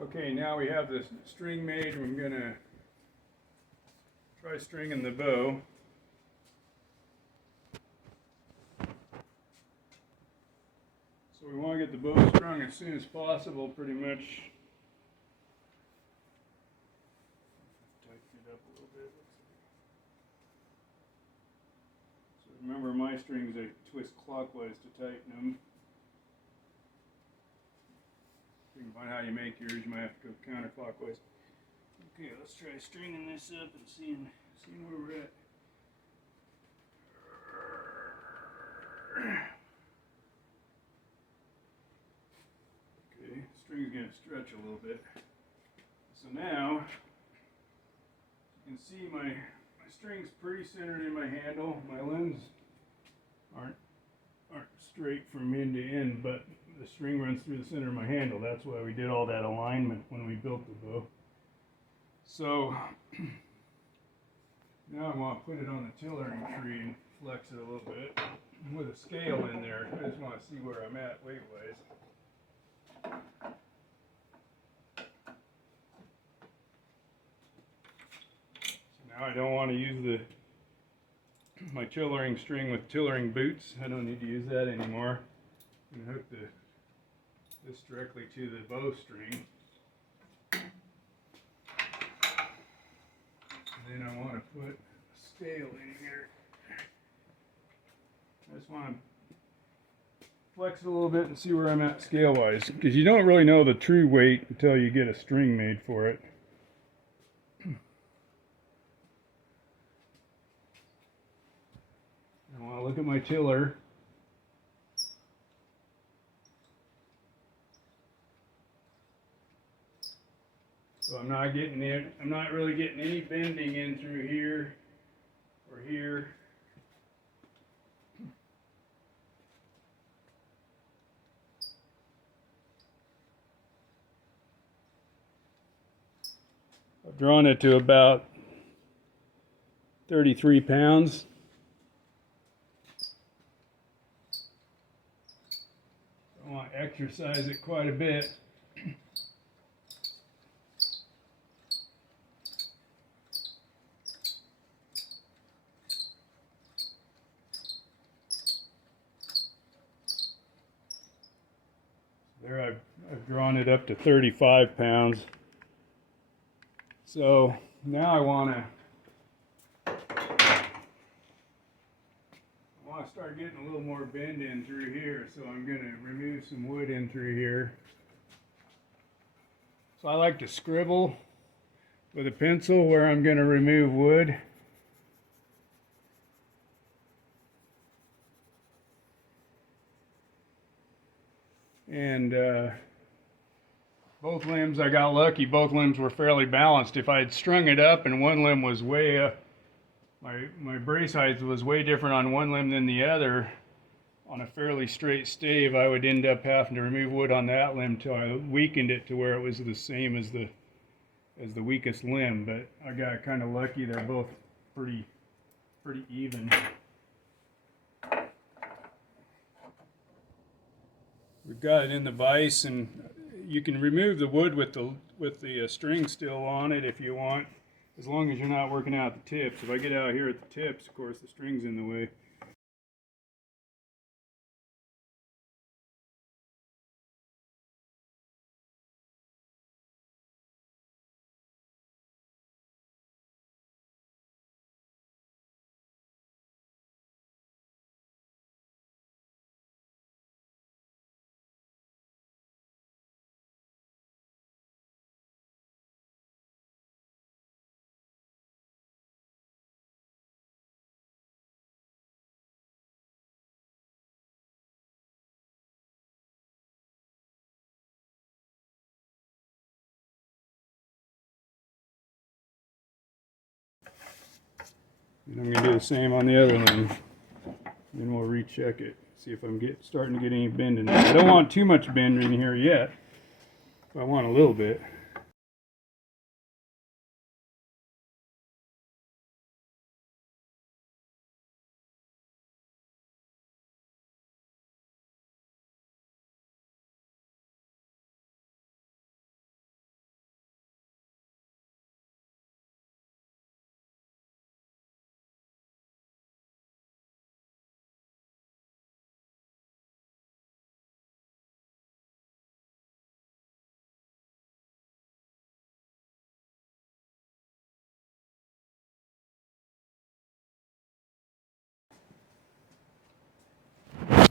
Okay, now we have the string made. I'm going to try stringing the bow. So we want to get the bow strung as soon as possible, pretty much. Tighten it up a little bit. So remember, my strings I twist clockwise to tighten them. You can find how you make yours. You might have to go counterclockwise. Okay, let's try stringing this up and seeing where we're at. Okay, string's gonna stretch a little bit. So now you can see my string's pretty centered in my handle. My limbs aren't straight from end to end, but the string runs through the center of my handle. That's why we did all that alignment when we built the bow. So now I want to put it on the tillering tree and flex it a little bit with a scale in there. I just want to see where I'm at weight-wise. So now I don't want to use my tillering string with tillering boots. I don't need to use that anymore. I'm going to hook this directly to the bowstring. And then I want to put a scale in here. I just want to flex it a little bit and see where I'm at scale-wise, because you don't really know the true weight until you get a string made for it. I want to look at my tiller. So I'm not really getting any bending in through here or here. I've drawn it to about 33 pounds. I want to exercise it quite a bit. There I've drawn it up to 35 pounds. So now I want to start getting a little more bend in through here. So I'm going to remove some wood in through here. So I like to scribble with a pencil where I'm going to remove wood. And both limbs, I got lucky, both limbs were fairly balanced. If I had strung it up and one limb was way up, my brace height was way different on one limb than the other, on a fairly straight stave, I would end up having to remove wood on that limb till I weakened it to where it was the same as the weakest limb. But I got kind of lucky, they're both pretty even. We've got it in the vise, and you can remove the wood with the string still on it if you want, as long as you're not working out the tips. If I get out here at the tips, of course, the string's in the way. And I'm going to do the same on the other limb. Then we'll recheck it, see if I'm starting to get any bend in it. I don't want too much bend in here yet, but I want a little bit.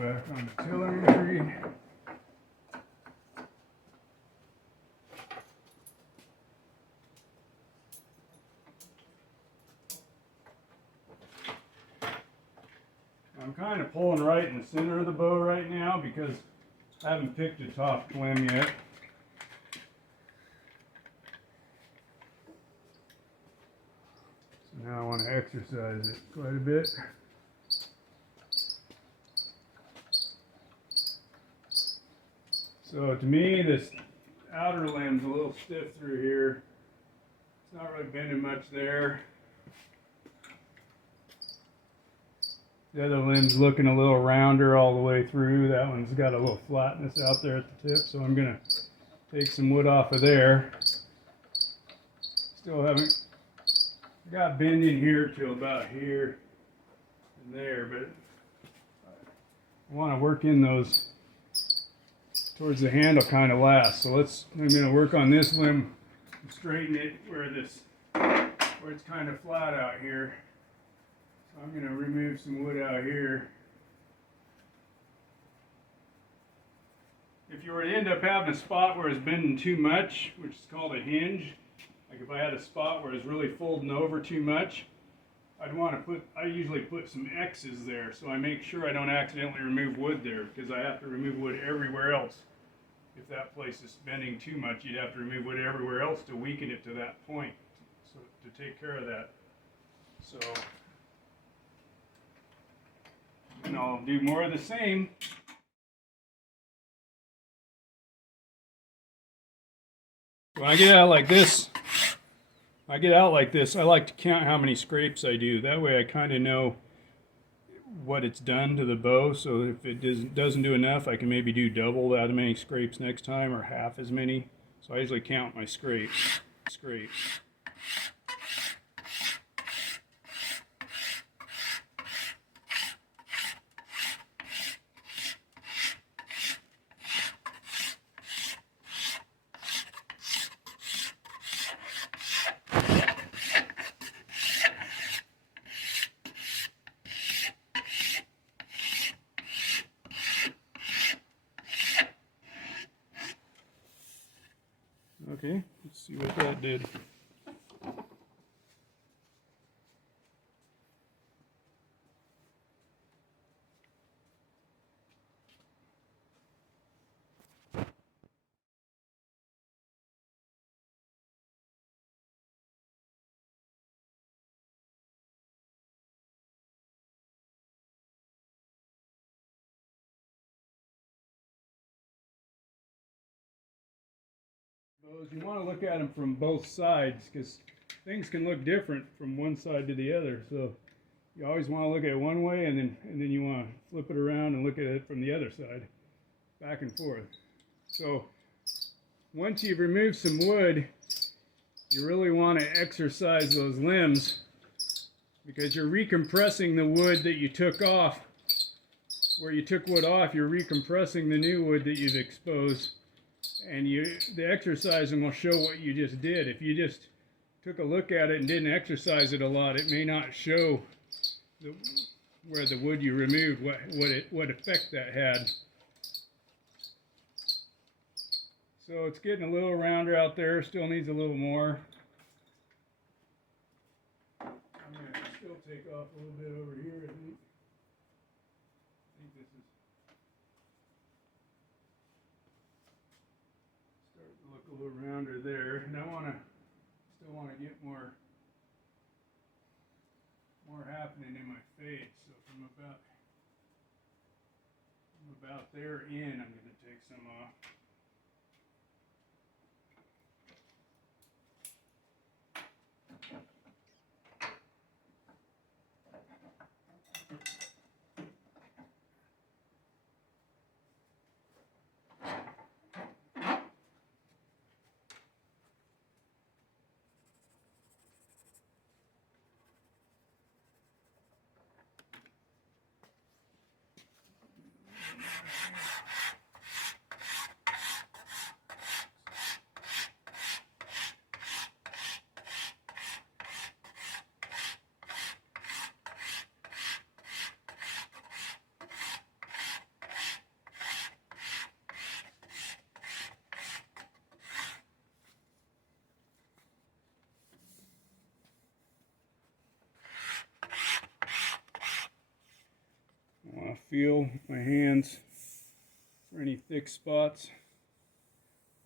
back on the tillering tree. I'm kind of pulling right in the center of the bow right now because I haven't picked a top limb yet. So now I want to exercise it quite a bit. So to me, this outer limb's a little stiff through here. It's not really bending much there. The other limb's looking a little rounder all the way through. That one's got a little flatness out there at the tip, so I'm going to take some wood off of there. Still haven't got bending here till about here and there, but I want to work in those towards the handle kind of last. So I'm going to work on this limb and straighten it where it's kind of flat out here. So I'm going to remove some wood out here. If you were to end up having a spot where it's bending too much, which is called a hinge, like if I had a spot where it's really folding over too much, I usually put some X's there so I make sure I don't accidentally remove wood there, because I have to remove wood everywhere else. If that place is bending too much, you'd have to remove wood everywhere else to weaken it to that point, so to take care of that. So, and I'll do more of the same. When I get out like this, I like to count how many scrapes I do. That way I kind of know what it's done to the bow. So if it doesn't do enough, I can maybe do double that many scrapes next time, or half as many. So I usually count my scrapes. Okay, let's see what that did. You want to look at them from both sides, because things can look different from one side to the other. So you always want to look at it one way, and then you want to flip it around and look at it from the other side, back and forth. So once you've removed some wood, you really want to exercise those limbs, because you're recompressing the wood that you took off. Where you took wood off, you're recompressing the new wood that you've exposed. And the exercising will show what you just did. If you just took a look at it and didn't exercise it a lot, it may not show where the wood you removed, what effect that had. So it's getting a little rounder out there, still needs a little more. I'm going to still take off a little bit over here, I think. I think this is starting to look a little rounder there. And I still want to get more happening in my fade. So from about there in, I'm going to take some off. feel with my hands for any thick spots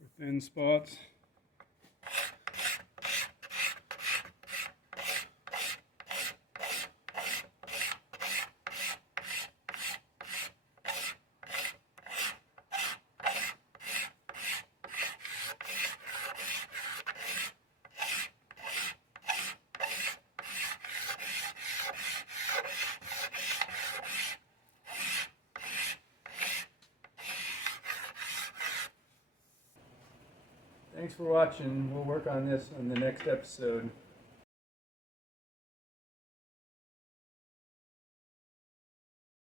or thin spots. Thanks for watching. We'll work on this on the next episode.